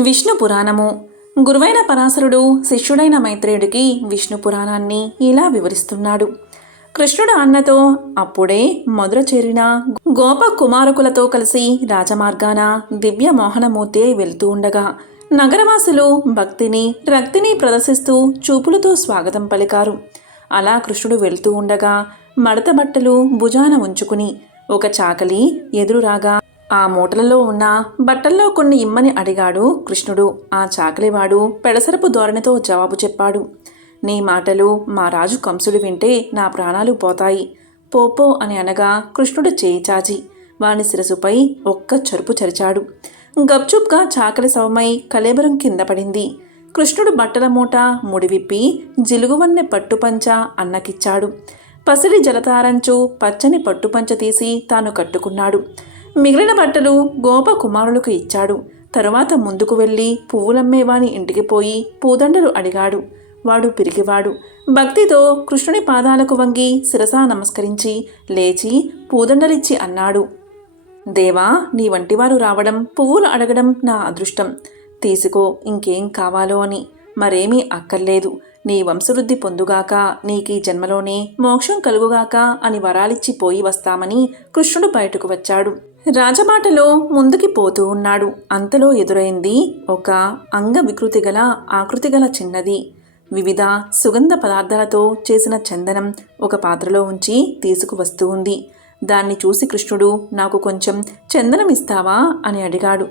విష్ణు పురాణము. గురువైన పరాశరుడు శిష్యుడైన మైత్రేయుడికి విష్ణు పురాణాన్ని ఇలా వివరిస్తున్నాడు. కృష్ణుడు అన్నతో అప్పుడే మధుర చేరిన గోప కుమారకులతో కలిసి రాజమార్గాన దివ్య మోహనమూర్తి వెళ్తూ ఉండగా నగరవాసులు భక్తిని రక్తిని ప్రదర్శిస్తూ చూపులతో స్వాగతం పలికారు. అలా కృష్ణుడు వెళ్తూ ఉండగా మడత బట్టలు భుజాన ఉంచుకుని ఒక చాకలి ఎదురురాగా ఆ మూటలలో ఉన్న బట్టల్లో కొన్ని ఇమ్మని అడిగాడు కృష్ణుడు. ఆ చాకలివాడు పెడసరపు ధోరణితో జవాబు చెప్పాడు. నీ మాటలు మా రాజు కంసుడు వింటే నా ప్రాణాలు పోతాయి. పోపో అని అనగా కృష్ణుడు చేయి చాచి వాని శిరసుపై ఒక్క చరుపు చరిచాడు. గప్చుప్గా చాకలి శవమై కలేబరం కింద పడింది. కృష్ణుడు బట్టల మూట ముడివిప్పి జిలుగువన్నె పట్టుపంచ అన్నకిచ్చాడు. పసిడి జలతారంచు పచ్చని పట్టుపంచ తీసి తాను కట్టుకున్నాడు. మిగిలిన బట్టలు గోప కుమారులకు ఇచ్చాడు. తరువాత ముందుకు వెళ్ళి పువ్వులమ్మేవాని ఇంటికి పోయి పూదండలు అడిగాడు. వాడు పిరికివాడు. భక్తితో కృష్ణుని పాదాలకు వంగి శిరసా నమస్కరించి లేచి పూదండలిచ్చి అన్నాడు, దేవా, నీ వంటివారు రావడం పువ్వులు అడగడం నా అదృష్టం. తీసుకో, ఇంకేం కావాలో అని. మరేమీ అక్కర్లేదు. నీ వంశవృద్ధి పొందుగాక, నీకీ జన్మలోనే మోక్షం కలుగుగాక అని వరాలిచ్చి పోయి వస్తామని కృష్ణుడు బయటకు వచ్చాడు. రాజమాటలో ముందుకి పోతూ ఉన్నాడు. అంతలో ఎదురైంది ఒక అంగ వికృతి గల ఆకృతి గల చిన్నది. వివిధ సుగంధ పదార్థాలతో చేసిన చందనం ఒక పాత్రలో ఉంచి తీసుకువస్తూ ఉంది. దాన్ని చూసి కృష్ణుడు, నాకు కొంచెం చందనం ఇస్తావా అని అడిగాడు.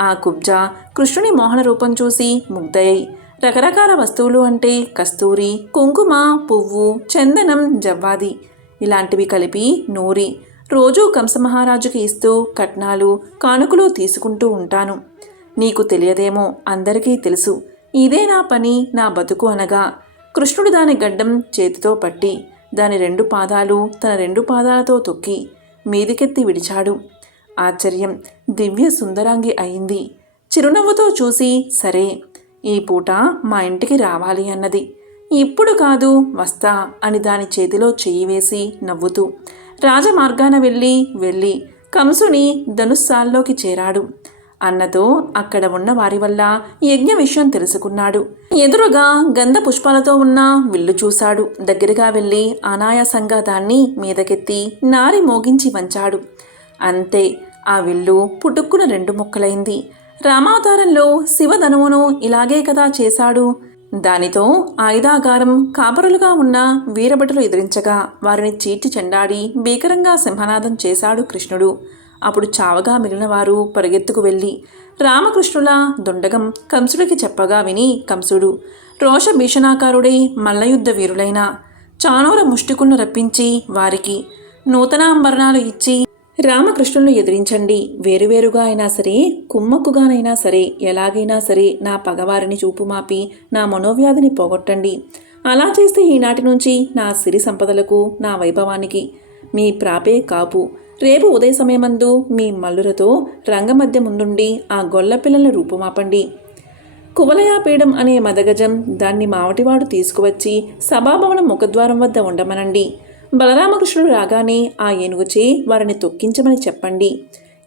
ఆ కుబ్జ కృష్ణుని మోహన రూపం చూసి ముగ్ధయ్యి రకరకాల వస్తువులు అంటే కస్తూరి, కుంకుమ, పువ్వు, చందనం, జవ్వాది ఇలాంటివి కలిపి నూరి రోజూ కంసమహారాజుకి ఇస్తూ కట్నాలు కానుకలు తీసుకుంటూ ఉంటాను. నీకు తెలియదేమో, అందరికీ తెలుసు. ఇదే నా పని, నా బతుకు అనగా కృష్ణుడు దాని గడ్డం చేతితో పట్టి దాని 2 పాదాలు తన 2 పాదాలతో తొక్కి మీదికెత్తి విడిచాడు. ఆశ్చర్యం, దివ్య సుందరాంగి అయింది. చిరునవ్వుతో చూసి, సరే, ఈ పూట మా ఇంటికి రావాలి అన్నది. ఇప్పుడు కాదు, వస్తా అని దాని చేతిలో చెయ్యి వేసి నవ్వుతూ రాజమార్గాన వెళ్ళి కంసుని ధనుస్సాల్లోకి చేరాడు. అన్నతో అక్కడ ఉన్న వారి వల్ల యజ్ఞ విషయం తెలుసుకున్నాడు. ఎదురుగా గంధ పుష్పాలతో ఉన్న విల్లు చూశాడు. దగ్గరగా వెళ్ళి అనాయాసంగా దాన్ని మీదకెత్తి నారి మోగించి వంచాడు. అంతే, ఆ విల్లు పుట్టుక్కున 2 ముక్కలైంది. రామావతారంలో శివధనువును ఇలాగే కదా చేశాడు. దానితో ఆయుధాగారం కాపరులుగా ఉన్న వీరభటులు ఎదిరించగా వారిని చీల్చి చెండాడి భీకరంగా సింహనాదం చేశాడు కృష్ణుడు. అప్పుడు చావగా మిగిలిన వారు పరిగెత్తుకు వెళ్ళి రామకృష్ణుల దుండగం కంసుడికి చెప్పగా విని కంసుడు రోష భీషణాకారుడై మల్లయుద్ధ వీరులైన చానూర ముష్టికులను రప్పించి వారికి నూతనాంబరణాలు ఇచ్చి రామకృష్ణులను ఎదిరించండి. వేరువేరుగా అయినా సరే, కుమ్మక్కుగానైనా సరే, ఎలాగైనా సరే నా పగవారిని చూపుమాపి నా మనోవ్యాధిని పోగొట్టండి. అలా చేస్తే ఈనాటి నుంచి నా సిరి సంపదలకు, నా వైభవానికి మీ ప్రాపే కాపు. రేపు ఉదయ సమయమందు మీ మల్లులతో రంగమధ్య ముందుండి ఆ గొల్ల పిల్లలను రూపుమాపండి. కువలయాపీఠం అనే మదగజం దాన్ని మావటివాడు తీసుకువచ్చి సభాభవనం ముఖద్వారం వద్ద ఉండమనండి. బలరామకృష్ణుడు రాగానే ఆ ఏనుగుచే వారిని తొక్కించమని చెప్పండి.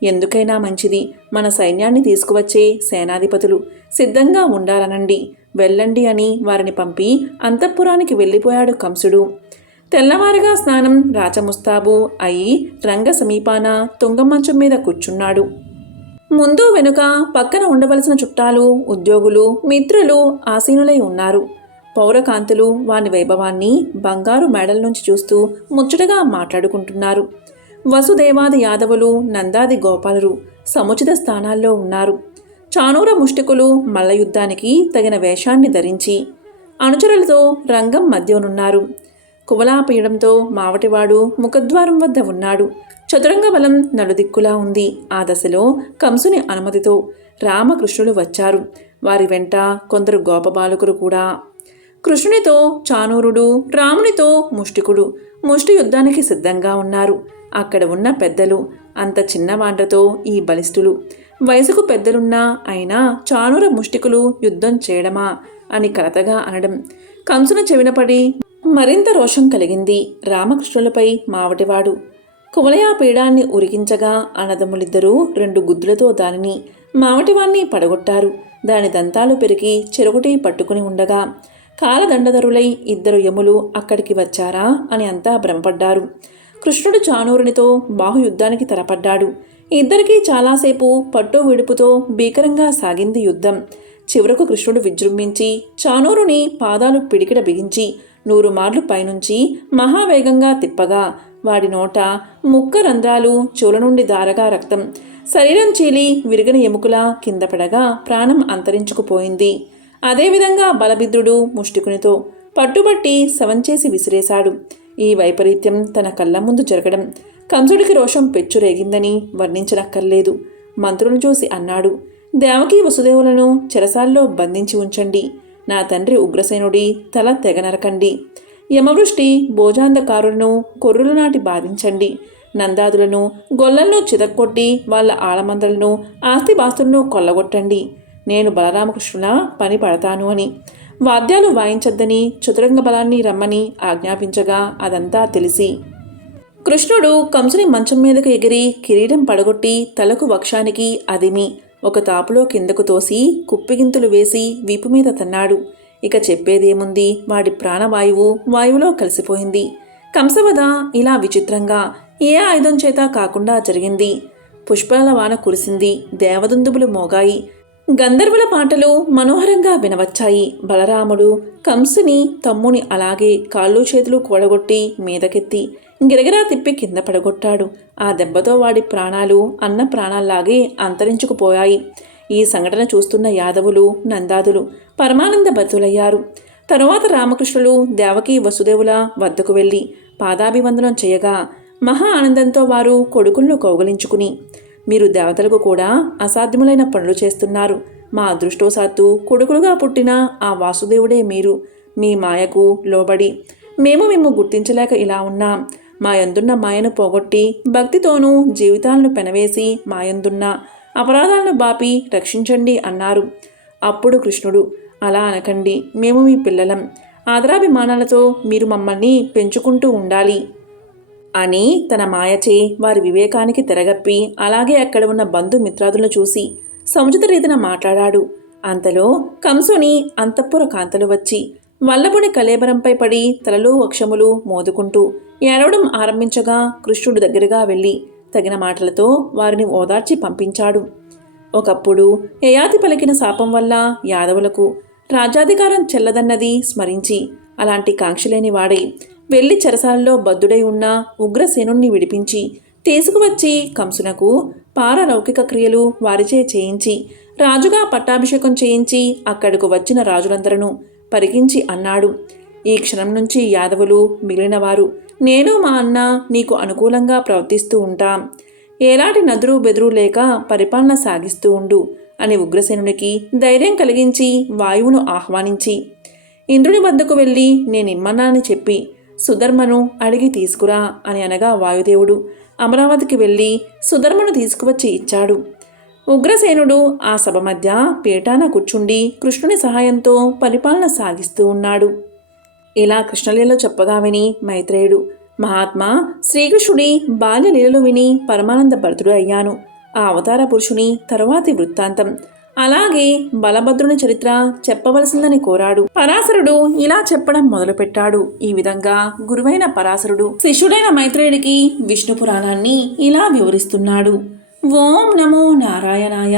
ఎందుకైనా మంచిది, మన సైన్యాన్ని తీసుకువచ్చే సేనాధిపతులు సిద్ధంగా ఉండాలనండి. వెళ్ళండి అని వారిని పంపి అంతఃపురానికి వెళ్ళిపోయాడు కంసుడు. తెల్లవారుగా స్నానం రాచముస్తాబు అయి రంగ సమీపాన తుంగమంచం మీద కూర్చున్నాడు. ముందు వెనుక పక్కన ఉండవలసిన చుట్టాలు, ఉద్యోగులు, మిత్రులు ఆసీనులై ఉన్నారు. పౌరకాంతులు వాని వైభవాన్ని బంగారు మేడల నుంచి చూస్తూ ముచ్చటగా మాట్లాడుకుంటున్నారు. వసుదేవాది యాదవులు, నందాది గోపాలురు సముచిత స్థానాల్లో ఉన్నారు. చానూర ముష్టికులు మల్ల యుద్ధానికి తగిన వేషాన్ని ధరించి అనుచరులతో రంగం మధ్యనున్నారు. కువలాపీయడంతో మావటివాడు ముఖద్వారం వద్ద ఉన్నాడు. చతురంగ బలం నలుదిక్కులా ఉంది. ఆ దశలో కంసుని అనుమతితో రామకృష్ణులు వచ్చారు. వారి వెంట కొందరు గోపబాలకులు కూడా. కృష్ణునితో చానూరుడు, రామునితో ముష్టికుడు ముష్టి యుద్ధానికి సిద్ధంగా ఉన్నారు. అక్కడ ఉన్న పెద్దలు అంత చిన్నవాండ్రతో ఈ బలిష్ఠులు వయసుకు పెద్దలున్నా అయినా చానూర ముష్టికులు యుద్ధం చేయడమా అని కలతగా అనడం కంసుని చెవినపడి మరింత రోషం కలిగింది. రామకృష్ణులపై మావటివాడు కువలయాపీడాన్ని ఉరికించగా అన్నదమ్ములిద్దరూ 2 గుద్దులతో దానిని మావటివాణ్ణి పడగొట్టారు. దాని దంతాలు పెరిగి చెరొకటి పట్టుకుని ఉండగా కాలదండధరులై ఇద్దరు యములు అక్కడికి వచ్చారా అని అంతా భ్రమపడ్డారు. కృష్ణుడు చాణూరునితో బాహుయుద్ధానికి తలపడ్డాడు. ఇద్దరికీ చాలాసేపు పట్టు విడుపుతో భీకరంగా సాగింది యుద్ధం. చివరకు కృష్ణుడు విజృంభించి చాణూరుని పాదాలు పిడికిడ బిగించి 100 మార్లు పైనుంచి మహావేగంగా తిప్పగా వాడి నోట ముక్క రంధ్రాలు, చెవుల నుండి దారగా రక్తం, శరీరం చీలి విరిగిన ఎముకలా కింద పడగా ప్రాణం అంతరించుకుపోయింది. అదేవిధంగా బలభిద్రుడు ముష్టికునితో పట్టుబట్టి శవంచేసి విసిరేశాడు. ఈ వైపరీత్యం తన కళ్ళ ముందు జరగడం కంసుడికి రోషం పెచ్చురేగిందని వర్ణించనక్కర్లేదు. మంత్రులను చూసి అన్నాడు, దేవకీ వసుదేవులను చెరసాల్లో బంధించి ఉంచండి. నా తండ్రి ఉగ్రసేనుడి తల తెగనరకండి. యమవృష్టి భోజాంధకారులను కొర్రుల నాటి బాధించండి. నందాదులను గొల్లలను చితక్కొట్టి వాళ్ళ ఆలమందలను ఆస్తిపాస్తులను కొల్లగొట్టండి. నేను బలరామకృష్ణుల పని పడతాను అని. వాద్యాలు వాయించొద్దని చతురంగ బలాన్ని రమ్మని ఆజ్ఞాపించగా అదంతా తెలిసి కృష్ణుడు కంసుని మంచం మీదకు ఎగిరి కిరీటం పడగొట్టి తలకు వక్షానికి అదిమి ఒక తాపులో కిందకు తోసి కుప్పిగింతులు వేసి వీపు మీద తన్నాడు. ఇక చెప్పేదేముంది, వాడి ప్రాణవాయువు వాయువులో కలిసిపోయింది. కంసవధ ఇలా విచిత్రంగా ఏ ఆయుధం చేత కాకుండా జరిగింది. పుష్పాల వాన కురిసింది. దేవదుందుబులు మోగాయి. గంధర్వుల పాటలు మనోహరంగా వినవచ్చాయి. బలరాముడు కంసుని తమ్ముని అలాగే కాళ్ళు చేతులు కూడగొట్టి మీదకెత్తి గిరగిరా తిప్పి కింద పడగొట్టాడు. ఆ దెబ్బతో వాడి ప్రాణాలు అన్న ప్రాణాల్లాగే అంతరించుకుపోయాయి. ఈ సంఘటన చూస్తున్న యాదవులు, నందాదులు పరమానంద భరితులయ్యారు. తరువాత రామకృష్ణులు దేవకీ వసుదేవుల వద్దకు వెళ్ళి పాదాభివందనం చేయగా మహా ఆనందంతో వారు కొడుకులను కౌగలించుకుని, మీరు దేవతలకు కూడా అసాధ్యములైన పనులు చేస్తున్నారు. మా అదృష్టవశాత్తు కొడుకులుగా పుట్టిన ఆ వాసుదేవుడే మీరు. మీ మాయకు లోబడి మేము గుర్తించలేక ఇలా ఉన్నాం. మా యందున్న మాయను పోగొట్టి భక్తితోనూ జీవితాలను పెనవేసి మాయందున్న అపరాధాలను బాపి రక్షించండి అన్నారు. అప్పుడు కృష్ణుడు, అలా అనకండి, మేము మీ పిల్లలం. ఆదరాభిమానాలతో మీరు మమ్మల్ని పెంచుకుంటూ ఉండాలి అని తన మాయచే వారి వివేకానికి తెరగప్పి అలాగే అక్కడ ఉన్న బంధుమిత్రాదులను చూసి సముచిత రీతిన మాట్లాడాడు. అంతలో కంసుని అంతఃపుర కాంతలు వచ్చి వల్లపుడి కళేబరంపై పడి తలలు వక్షములు మోదుకుంటూ ఏడవడం ఆరంభించగా కృష్ణుడు దగ్గరగా వెళ్ళి తగిన మాటలతో వారిని ఓదార్చి పంపించాడు. ఒకప్పుడు యయాతి పలికిన శాపం వల్ల యాదవులకు రాజ్యాధికారం చెల్లదన్నది స్మరించి అలాంటి కాంక్షలేని వాడై వెళ్ళి చెరసాలలో బద్దుడై ఉన్న ఉగ్రసేనుణ్ణి విడిపించి తీసుకువచ్చి కంసునకు పారలౌకిక క్రియలు వారిచే చేయించి రాజుగా పట్టాభిషేకం చేయించి అక్కడకు వచ్చిన రాజులందరూ పరికించి అన్నాడు, ఈ క్షణం నుంచి యాదవులు మిగిలినవారు నేను మా అన్న నీకు అనుకూలంగా ప్రవర్తిస్తూ ఉంటాం. ఏలాంటి నదురు బెదురు లేక పరిపాలన సాగిస్తూ ఉండు అని ఉగ్రసేనునికి ధైర్యం కలిగించి వాయువును ఆహ్వానించి ఇంద్రుని వద్దకు వెళ్ళి నేనిమ్మన్నానని చెప్పి సుధర్మను అడిగి తీసుకురా అని అనగా వాయుదేవుడు అమరావతికి వెళ్ళి సుధర్మను తీసుకువచ్చి ఇచ్చాడు. ఉగ్రసేనుడు ఆ సభ మధ్య పీఠాన కూర్చుండి కృష్ణుని సహాయంతో పరిపాలన సాగిస్తూ ఉన్నాడు. ఇలా కృష్ణలీలలో చెప్పగా విని మైత్రేయుడు, మహాత్మా శ్రీకృష్ణుడి బాల్యలీలలు విని పరమానంద భరితుడు అయ్యాను. ఆ అవతార పురుషుని తరువాతి వృత్తాంతం అలాగే బలభద్రుని చరిత్ర చెప్పవలసిందని కోరాడు. పరాశరుడు ఇలా చెప్పడం మొదలుపెట్టాడు. ఈ విధంగా గురువైన పరాశరుడు శిష్యుడైన మైత్రేయుడికి విష్ణు పురాణాన్ని ఇలా వివరిస్తున్నాడు. ఓం నమో నారాయణాయ.